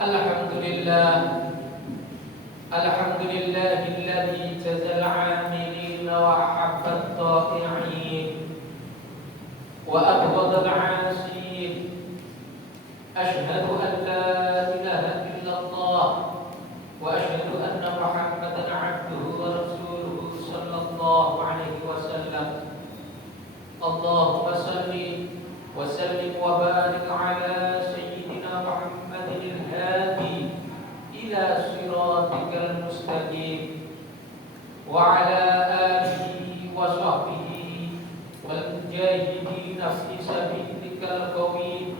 Alhamdulillah, alhamdulillahilladzi jazal 'amilin wa ahabbat ta'i'in wa abghadal 'asin. Asyhadu an la ilaha illallah wa asyhadu anna Muhammadan 'abduhu wa rasuluhu sallallahu alaihi wasallam. Allahumma salli wa sallim wa barik ala sayyidina Muhammadin al-hadi ila siratikal mustaqim wa ala alihi wa sahbihi wal mujahidin fi sabilikal qawim.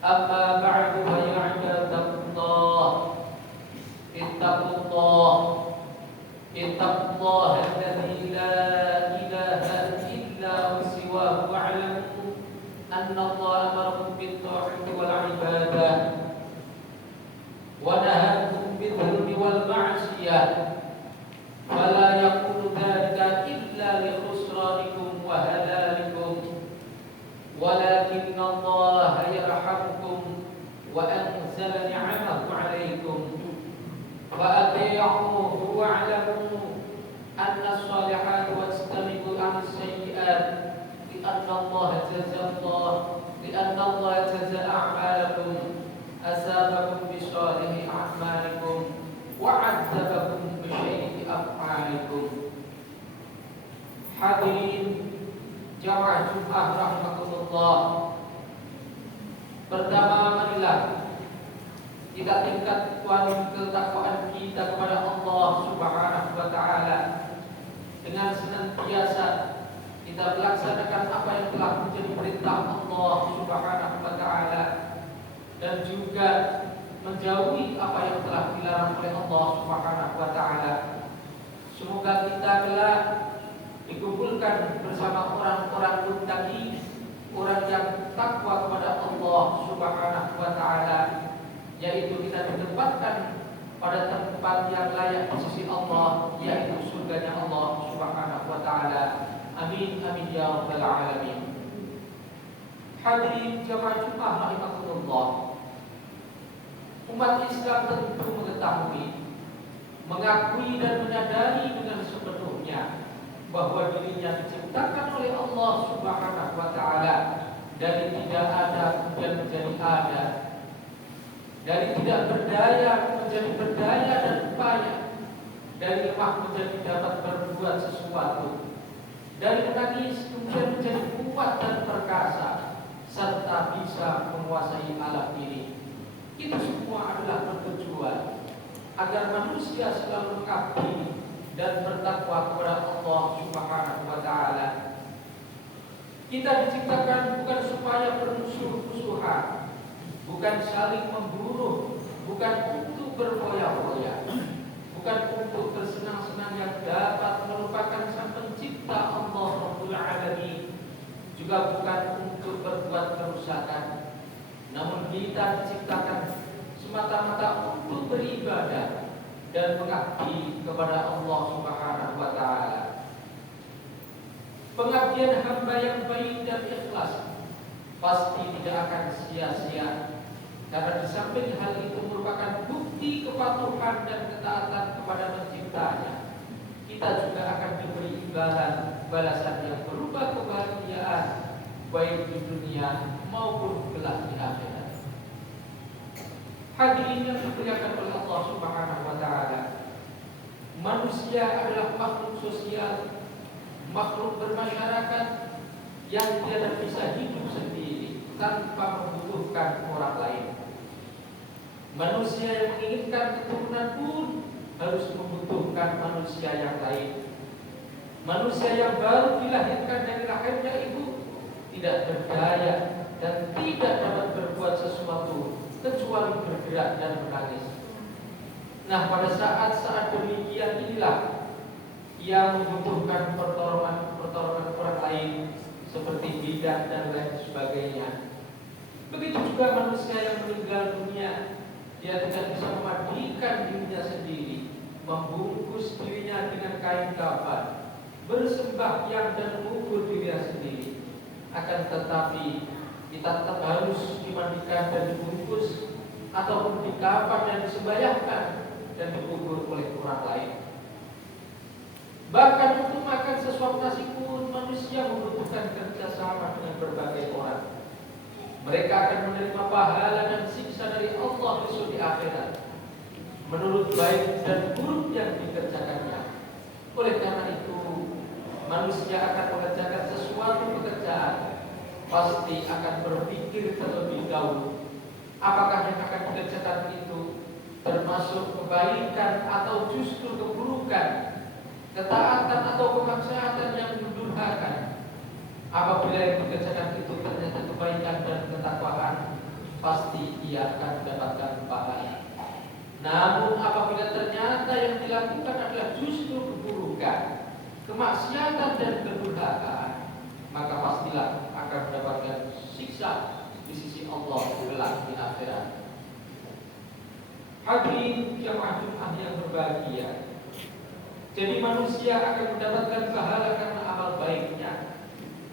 Amma ba'du, fa ya ibadallah, ittaqullah alladzi la ilaha illa huwa wa'lamu anna Allah amarakum bit-ta'ati wal 'ibadah wa nahakum bil-dhulmi wal ma'siyah, fala yakunu dhalika illa li khusranikum wa halalikum, walakin Allah yarhamukum wa anzala ni'amahu 'alaykum fa ati'uhu wa'lamu anna as-salihati wastanibu 'as-sayyi'at li'anna Allah jazaa a'malakum asabakum bi shalihi a'malikum wa 'adzabakum bi syai'i af'alikum. Hadirin jamaah Jumat rahimakumullah, pertama marilah kita tingkatkan ketakwaan kita kepada Allah Subhanahu wa taala dengan senantiasa kita melaksanakan apa yang telah menjadi perintah Allah Subhanahu wa taala dan juga menjauhi apa yang telah dilarang oleh Allah Subhanahu wa taala. Semoga kita kelak dikumpulkan bersama orang-orang muttaqin, orang yang takwa kepada Allah Subhanahu wa taala, yaitu kita ditempatkan pada tempat yang layak di sisi Allah, yaitu surganya Allah Subhanahu wa taala. Amin amin ya rabbal alamin. Hadirin jamaah Jumat rahimakumullah, umat Islam tentu mengetahui, mengakui dan menyadari dengan sepenuhnya bahwa dirinya diciptakan oleh Allah Subhanahu wa taala dari tidak ada kemudian menjadi ada, dari tidak berdaya menjadi berdaya dan upaya, dari lemah menjadi dapat berbuat sesuatu, dari menangis kemudian menjadi kuat dan perkasa, serta bisa menguasai alam ini. Itu semua adalah bertujuan agar manusia selalu mengabdi dan bertakwa kepada Allah Subhanahu wa taala. Kita diciptakan bukan supaya bermusuh-musuhan, bukan saling membunuh, bukan untuk berfoya-foya, bukan untuk bersenang-senang yang dapat melupakan Sang Pencipta Allah Rabbul Alamin, juga bukan untuk berbuat kerusakan. Namun kita diciptakan semata-mata untuk beribadah dan mengabdi kepada Allah Subhanahu wa taala. Pengabdian hamba yang baik dan ikhlas pasti tidak akan sia-sia, karena di samping hal itu merupakan bukti kepatuhan dan ketaatan kepada Penciptanya, kita juga akan diberi imbalan balasan yang berupa kebahagiaan baik di dunia maupun kelak di akhirat. Hadirin yang dimuliakan oleh Allah Subhanahu wa taala, manusia adalah makhluk sosial, makhluk bermasyarakat yang tidak bisa hidup sendiri tanpa membutuhkan orang lain. Manusia yang menginginkan keturunan pun harus membutuhkan manusia yang lain. Manusia yang baru dilahirkan dari rahimnya ibu tidak berdaya dan tidak dapat berbuat sesuatu kecuali bergerak dan menangis. Nah, pada saat-saat demikian inilah ia membutuhkan pertolongan orang lain seperti bidan dan lain sebagainya. Begitu juga manusia yang meninggal dunia, dia tidak bisa memandikan dirinya sendiri, membungkus dirinya dengan kain kafan, bersembahyang dan mengubur dirinya sendiri. Akan tetapi kita tetap harus dimandikan dan dibungkus ataupun dikafan dan disembayahkan dan dikubur oleh orang lain. Bahkan untuk makan sesuap nasi pun manusia membutuhkan kerjasama dengan berbagai orang. Mereka akan menerima pahala dan siksa dari Allah besok di akhirat, menurut baik dan buruk yang dikerjakannya. Oleh karena itu, manusia akan mengerjakan sesuatu pekerjaan, pasti akan berpikir terlebih dahulu, apakah yang akan dikerjakan itu termasuk kebaikan atau justru keburukan, ketaatan atau kemaksiatan yang mendurhakan. Apabila yang dikerjakan itu ternyata kebaikan dan ketakwaan, pasti ia akan mendapatkan pahala. Namun apabila ternyata yang dilakukan adalah justru keburukan, kemaksiatan dan kedurhakaan, maka pastilah akan mendapatkan siksa di sisi Allah kelak di akhirat. Hadirin jamaah Jumat yang berbahagia, jadi manusia akan mendapatkan pahala karena amal baiknya,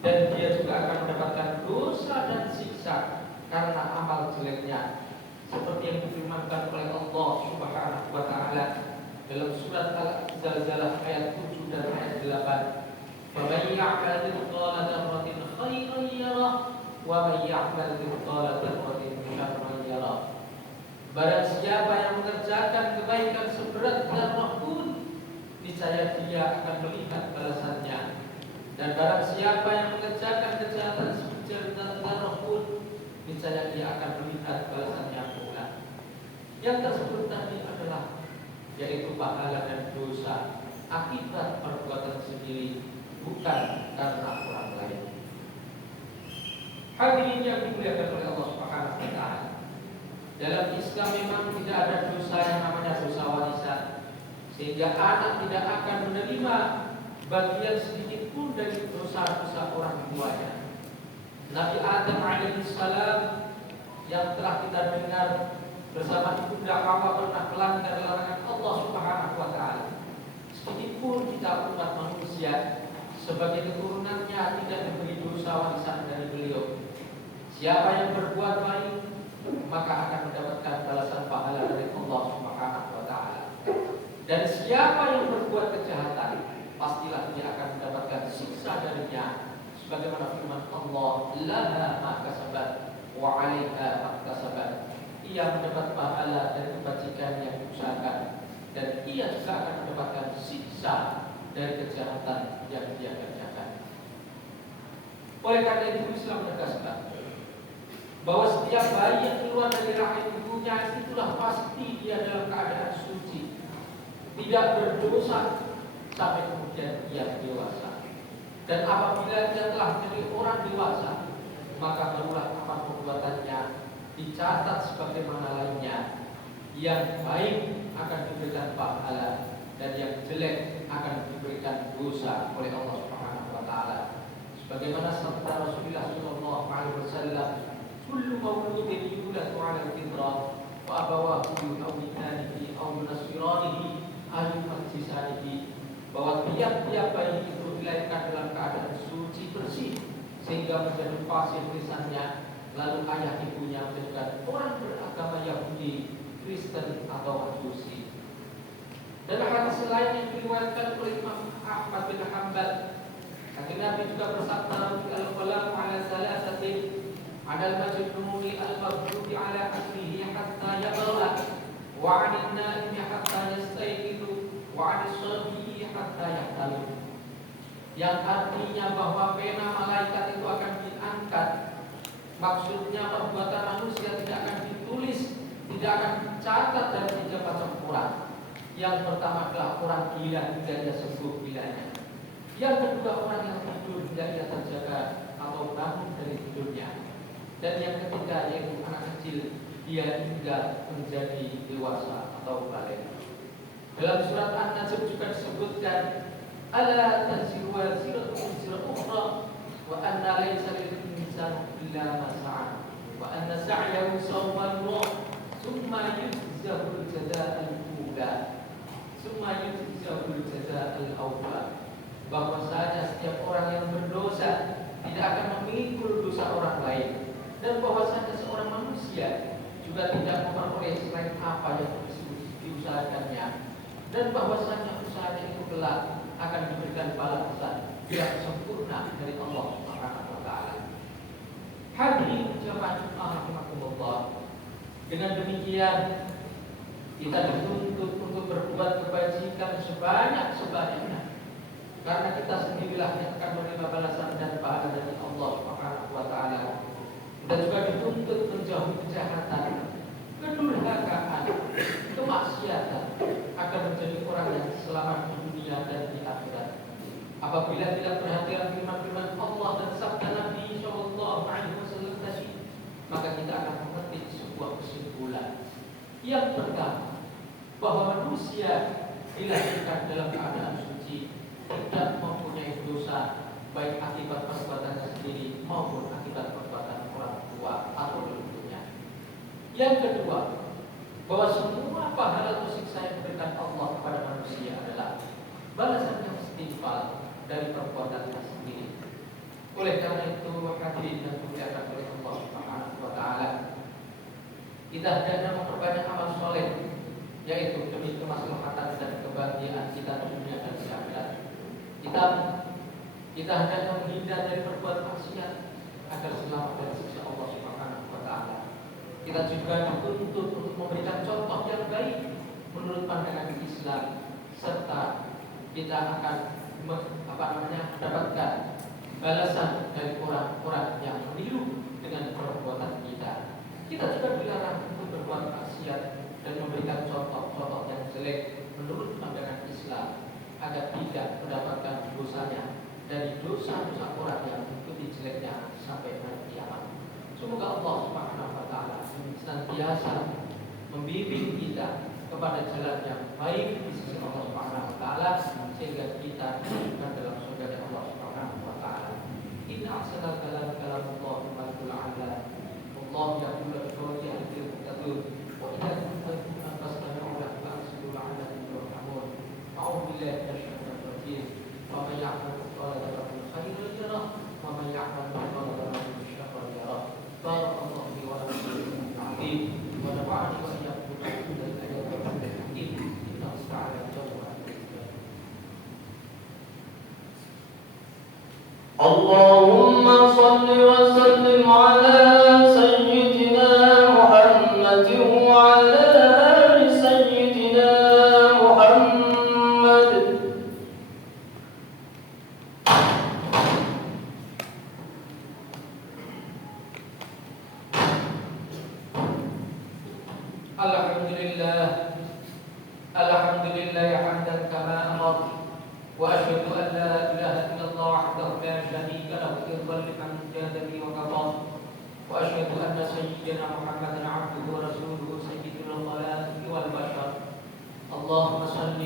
dan dia juga akan mendapatkan dosa dan siksa karena amal jeleknya, seperti yang difirmankan oleh Allah Subhanahu wa taala dalam surat Al-Zalzalah ayat 7 dan ayat 8. "Faman ya'mal mithqala dzarratin khairan yarah wa man ya'mal mithqala dzarratin syarran yarah." Barang siapa yang mengerjakan kebaikan seberat zarrah pun, niscaya dia akan melihat balasannya. Dan barang siapa yang mengerjakan kejahatan sebesar zarrah pun, niscaya dia akan melihat balasannya pula. Yang tersebut tadi adalah yaitu pahala dan dosa akibat perbuatan sendiri, bukan karena orang lain. Hadirin yang dimuliakan oleh Allah Subhanahu wa taala, dalam Islam memang tidak ada dosa yang namanya dosa warisan, sehingga anak tidak akan menerima bagian sedikit pun dari dosa-dosa orang tuanya. Nabi Adam alaihissalam yang telah kita dengar bersama ibunda Hawa pernah melanggar larangan Allah Subhanahu wa taala. Sedikit pun kita umat manusia sebagai keturunannya tidak diberi dosa warisan dari beliau. Siapa yang berbuat baik maka akan mendapatkan balasan pahala dari Allah Subhanahu wa taala. Dan siapa yang berbuat kejahatan, pastilah dia akan mendapatkan siksa darinya, sebagaimana firman Allah, "Laha ma kasabat wa 'alaiha ma kasabat." Ia mendapat pahala dari kebajikan yang diusahakan, dan ia juga akan mendapatkan siksa dari kejahatan yang dia kerjakan. Oleh karena itu Islam menegaskan bahwa setiap bayi yang keluar dari rahim ibunya itulah pasti dia dalam keadaan suci, tidak berdosa sampai kemudian ia dewasa. Dan apabila dia telah menjadi orang dewasa, maka barulah amal perbuatannya dicatat sebagaimana lainnya. Yang baik akan diberikan pahala, dan yang jelek akan diberikan dosa oleh Allah Subhanahu wa taala. Sebagaimana sabda Rasulullah sallallahu alaihi wasallam, "Kullu mauludin yuladu 'ala al-fitrah wa abawahu yuhawwidanihi aw yunasiranihi aw yumajjisanihi." Bahwa tiap-tiap bayi itu dilahirkan dalam keadaan suci bersih sehingga menjadi fasih lisannya, lalu ayah ibunya menjadikan orang beragama Yahudi, Kristen atau Majusi. Dan hadis lain yang diriwayatkan oleh Imam Ahmad bin Hanbal, Nabi juga bersabda, "Al-qalam 'ala thalathatin, 'ala al-majnuni al-maghdubi 'ala aklihi hatta yabla, wa 'ala an-na'imi hatta yastayqidu, wa 'ala as-sabiyi hatta yahtalim." Yang artinya bahwa pena malaikat itu akan diangkat. Maksudnya perbuatan manusia tidak akan ditulis, tidak akan dicatat dari 3 macam orang. Yang pertama adalah orang gila hingga dia sembuh gilanya. Yang kedua orang yang tidur hingga dia terjaga atau bangun dari tidurnya. Dan yang ketiga yaitu anak kecil, dia hingga menjadi dewasa atau balik. Dalam surat An-Najm juga disebutkan, "Ala taziru waziratun wizra ukhra wa anna laysa lil insani illa ma sa'a wa anna sa'yahu sawfa yura thumma yujzahu al-jazaa al-ula thumma yujzahu al-jazaa al-awfa." Bahwasanya setiap orang yang berdosa tidak akan memikul dosa orang lain, dan bahwasanya seorang manusia juga juga tidak memperoleh selain apa yang diusahakannya, dan bahwasanya usahanya itu kelak akan diberikan balasan yang sempurna dari Allah Subhanahu wa taala. Hadirin jamaah rahimakumullah. Dengan demikian kita dituntut untuk berbuat kebajikan sebanyak-banyaknya, karena kita sendirilah yang akan menerima balasan dan pahala dari Allah Subhanahu wa taala. Kita juga dituntut menjauhi kejahatan, kedurhakaan, kemaksiatan, agar menjadi orang yang selamat di dunia dan di akhirat. Apabila tidak perhatian firman-firman Allah dan sabda Nabi Shallallahu Alaihi Wasallam tadi, maka kita akan memetik sebuah kesimpulan. Yang pertama, bahwa manusia dilahirkan dalam keadaan suci, tidak mempunyai dosa, baik akibat perbuatannya sendiri maupun akibat perbuatan orang tua atau leluhurnya. Yang kedua, bahwa semua pahala atau siksa yang diberikan Allah kepada manusia adalah balasan yang setimpal dari perbuatannya sendiri. Oleh karena itu, hadirin yang dimuliakan oleh Allah Subhanahu wa taala, kita hendaknya memperbanyak amal soleh, yaitu demi kemaslahatan dan kebahagiaan kita di dunia dan di akhirat. Kita hendaknya menghindar dari berbuat maksiat agar selamat dari siksa Allah Subhanahu wa taala. Kita juga dituntut untuk memberikan contoh yang baik menurut pandangan Islam, serta kita akan mendapatkan balasan dari orang-orang yang meniru dengan perbuatan kita. Kita juga dilarang untuk berbuat maksiat dan memberikan contoh-contoh yang jelek menurut pandangan Islam, agar tidak mendapatkan dosanya dari dosa-dosa orang yang mengikuti jeleknya sampai hari kiamat. Semoga Allah Subhanahu wa taala senantiasa membimbing kita kepada jalan yang baik di sisi Allah Subhanahu wa taala, sehingga kita dimasukkan dalam surga Allah Subhanahu wa taala. Inna ahsanal kalam kalamullah wa ala Allah yaqulu bi-qawli al-muqtadir wa idza kuntum tastami'una fa'sidu la'allakum turhamun. A'udzu billahi minasyaitonir rajim. Wa may ya'mal mithqala dzarratin khairan yarah wa may ya'mal mithqala dzarratin syarran yarah. Barakallahu fi wa lakum fil azim wa nafa'ani wa iyyakum bil ayati wal hakim. Inna ta'ala jalla. Allahumma salli wa sallim ala sayyidina Muhammadin wa ala ali sayyidina Muhammad. Alhamdulillah hamdan kama amar. وأشهد أن لا إله إلا الله وحده لا شريك له إرضا لمن جاد به وكفى وأشهد أن سيدنا محمدا عبده ورسوله سيد الخلائق والبشر. اللهم صل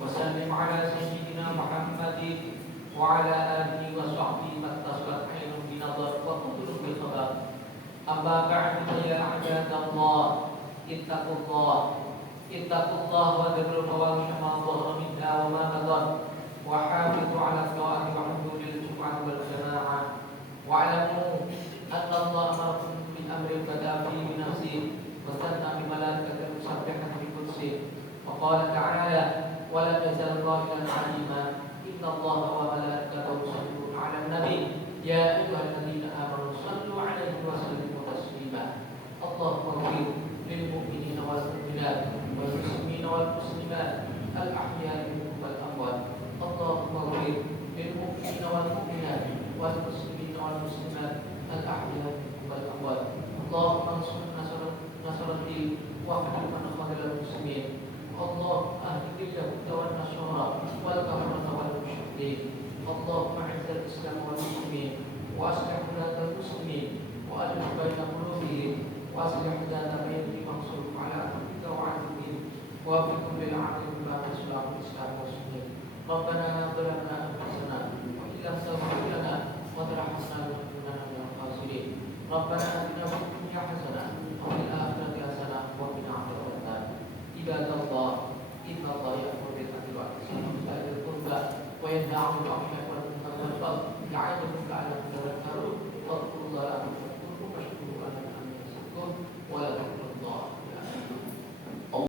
وسلم على سيدنا محمد وعلى آله وصحبه ما اتصلت عين بنظر وأذن بخبر. أما بعد فيا عباد الله اتقوا الله وذروا الفواحش ما ظهر منها وما بطن وحافظوا على الصلاة وحضور الجمعة والجماعة واعلموا أن الله أمركم بالأمر بدأ فيه بنفسه وثنى بملائكته المسبحة بقدسه وقال تعالى ولا تزال ظاهرا عليما إن الله وملائكته يصلون على النبي يا أيها الذين آمنوا صلوا عليه وسلموا تسليما. اللهم اغفر للمؤمنين والمؤمنات والمسلمين والمسلمات الأحياء منهم والأموات. اللهم اغفر للمؤمنين والمؤمنات والمسلمين والمسلمات الأحياء منهم والأموات. اللهم انصر نصر الدين واخذل من خذل المسلمين. اللهم أهد اليهود والنصارى والكفرة والمشركين. اللهم أعز الإسلام والمسلمين وأصلح ولاة المسلمين وألف بين قلوبهم وأصلح ذات بينهم وانصرهم على أمرك وعدوهم ووفقهم للعمل بما يصلح الإسلام والسنة. ربنا ظلمنا أنفسنا وإن لم تغفر لنا وترحمنا لنكونن من الخاسرين. ربنا آتنا في الدنيا حسنة وفي الآخرة حسنة وقنا عذاب النار. عباد الله إن الله يأمر بالعدل والإحسان وإيتاء ذي القربى وينهى عن الفحشاء والمنكر والبغي يعظكم لعلكم